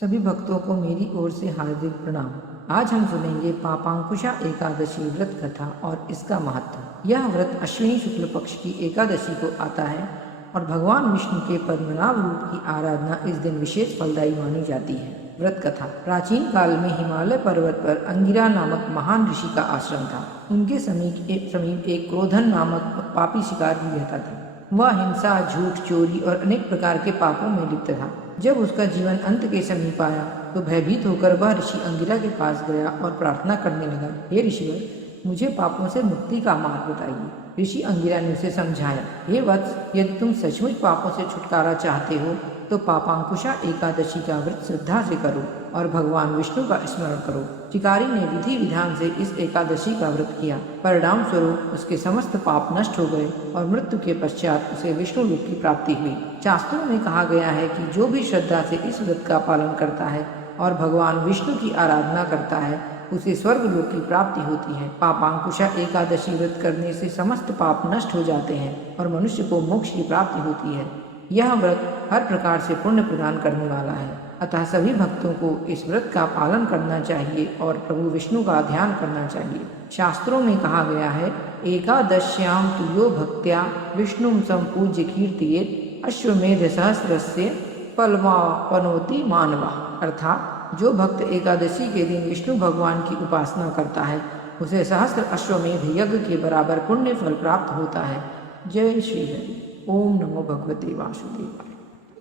सभी भक्तों को मेरी ओर से हार्दिक प्रणाम। आज हम सुनेंगे पापांकुशा एकादशी व्रत कथा और इसका महत्व। यह व्रत अश्विनी शुक्ल पक्ष की एकादशी को आता है और भगवान विष्णु के पद्मनाभ रूप की आराधना इस दिन विशेष फलदायी मानी जाती है। व्रत कथा। प्राचीन काल में हिमालय पर्वत पर अंगिरा नामक महान ऋषि का आश्रम था। उनके समीप एक क्रोधन नामक पापी शिकारी रहता था। वह हिंसा, झूठ, चोरी और अनेक प्रकार के पापों में लिप्त था। जब उसका जीवन अंत के समीप आया तो भयभीत होकर वह ऋषि अंगिरा के पास गया और प्रार्थना करने लगा, हे ऋषिवर, मुझे पापों से मुक्ति का मार्ग बताइए। ऋषि अंगिरा ने उसे समझाया, हे वत्स, यदि तुम सचमुच पापों से छुटकारा चाहते हो तो पापांकुशा एकादशी का व्रत श्रद्धा से करो और भगवान विष्णु का स्मरण करो। शिकारी ने विधि विधान से इस एकादशी का व्रत किया। परिणाम स्वरूप उसके समस्त पाप नष्ट हो गए और मृत्यु के पश्चात उसे विष्णु लोक की प्राप्ति हुई। शास्त्रों में कहा गया है कि जो भी श्रद्धा से इस व्रत का पालन करता है और भगवान विष्णु की आराधना करता है उसे स्वर्ग लोक की प्राप्ति होती है। पापांकुशा एकादशी व्रत करने से समस्त पाप नष्ट हो जाते हैं और मनुष्य को मोक्ष की प्राप्ति होती है। यह व्रत हर प्रकार से पुण्य प्रदान करने वाला है, अतः सभी भक्तों को इस व्रत का पालन करना चाहिए और प्रभु विष्णु का ध्यान करना चाहिए। शास्त्रों में कहा गया है, एकादश्याम तुयो भक्त्या विष्णुम संपूज्य कीर्तियेत् अश्वमेध सहस्रस्य फलमापनोति मानवा। अर्थात जो भक्त एकादशी के दिन विष्णु भगवान की उपासना करता है उसे सहस्र अश्वमेध यज्ञ के बराबर पुण्य फल प्राप्त होता है। जय श्री हरि। ओम नमो भगवते वासुदेवाय।